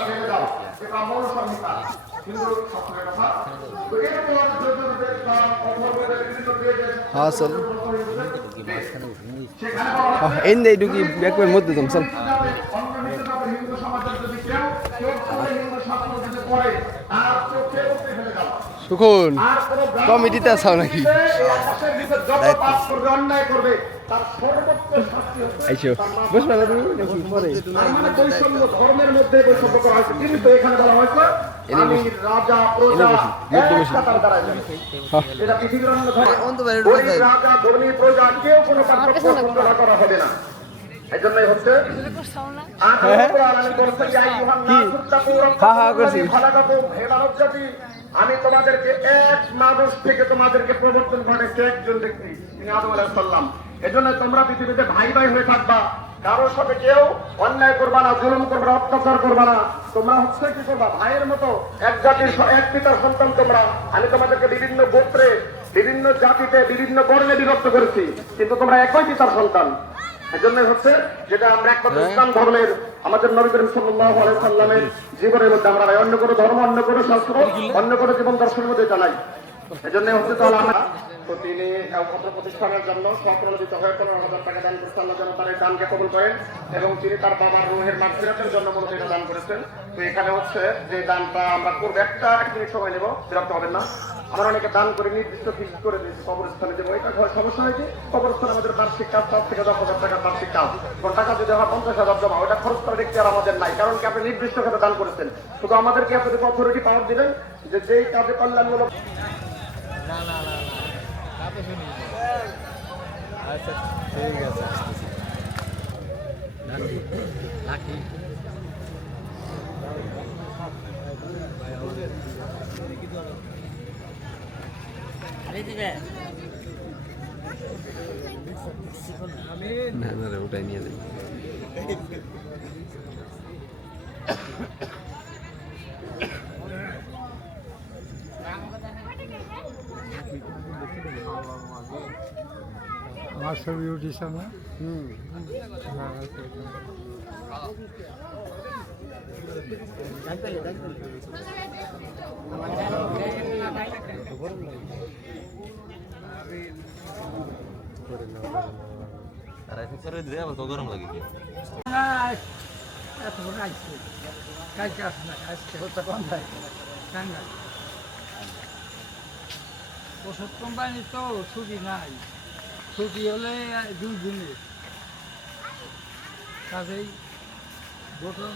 চিকিৎসা ভেবে দাও এটা মৌল সংহিতা কিন্তু সবচেয়ে কথা তো এরকম হ্যাঁ চল এই নেই ঢুকি একবার মধ্যে যাম চল হিন্দু সমাজের যদি কেউ হিন্দু শাস্ত্র যদি পড়ে তার চোখে উঠে ফেলে দাও সুখন কমিটিতে আসাও নাকি অন্যায় করবে তার সর্বোচ্চ শাস্তি আইসো বসবে না তুমি নাকি পরে বৈষম্য ধর্মের মধ্যে বৈষম্য করা হয়েছে কিন্তু এখানে বলা হয়েছে আমি রাজা প্রজা একসাথে দাঁড়ায় যাবে এটা পৃথিবীর অন্য ধর্মে রাজা ধনী প্রজা কেউ কোনো পার্থক্য করা হবে না এজন্যই হচ্ছে আমি তোমাদেরকে এক মানুষ থেকে তোমাদেরকে প্রবর্তন করেছে একজন ব্যক্তি তিনি আদম আলাইহিস সালাম। এজন্য তোমরা পৃথিবীতে ভাই ভাই হয়ে থাকবা, কারোর সাথে কেউ অন্যায় করবা না, জুলুম করবা না, অত্যাচার করবা না। তোমরা হচ্ছে কি করবা, ভাইয়ের মতো এক জাতির এক পিতার সন্তান তোমরা। আমি তোমাদেরকে বিভিন্ন গোত্রে বিভিন্ন জাতিতে বিভিন্ন বর্ণে বিভক্ত করেছি কিন্তু তোমরা একই পিতার সন্তান। এজন্য হচ্ছে যেটা আমরা একমাত্র ইসলাম ধর্মের আমাদের নবী করিম সাল্লাল্লাহু আলাইহি সাল্লামের জীবনের মধ্যে আমরা অন্য কোনো ধর্ম, অন্য কোনো শাস্ত্র, অন্য কোনো জীবন দর্শনের মধ্যে এটা নাই। এজন্য হচ্ছে তাহলে আমরা তো তিনি প্রতিষ্ঠানের জন্য স্বপ্রণোদিত হয়ে 15,000 টাকা দান করেছেন। আল্লাহ যেন তার এই দানকে কবুল করেন এবং তিনি তার বাবার রুহের মাগফিরাতের জন্য মূলত এটা দান করেছেন। তো এখানে হচ্ছে যে দানটা আমরা করবো, এক মিনিট সময় নেব, বিরক্ত হবেন না। আমরা অনেকে দান করে নির্দিষ্ট ফিক্স করে দিয়েছি কবরস্থানে দেবো, এটা সমস্যা হয়েছে। কবরস্থানে আমাদের বার্ষিক কাজ 7 থেকে 10,000 টাকা বার্ষিক কাজ, কোন টাকা যদি হয় 50,000 জমা, ওটা খরচ করার দেখতে আর আমাদের নাই, কারণ কি আপনি নির্দিষ্ট খাতে দান করেছেন। শুধু আমাদেরকে আপনাদের অথরিটি পাওয়ার দিলেন যে যেই কাজে কল্যাণমূলক আচ্ছা ঠিক আছে না না রে ওটাই নিয়ে যাই আমার ছবি উঠিস না গরম লাগে ওষুধ কোম্পানি তো ছুটি নাই, ছুটি হলে 2 দিনের কাজেই বোতল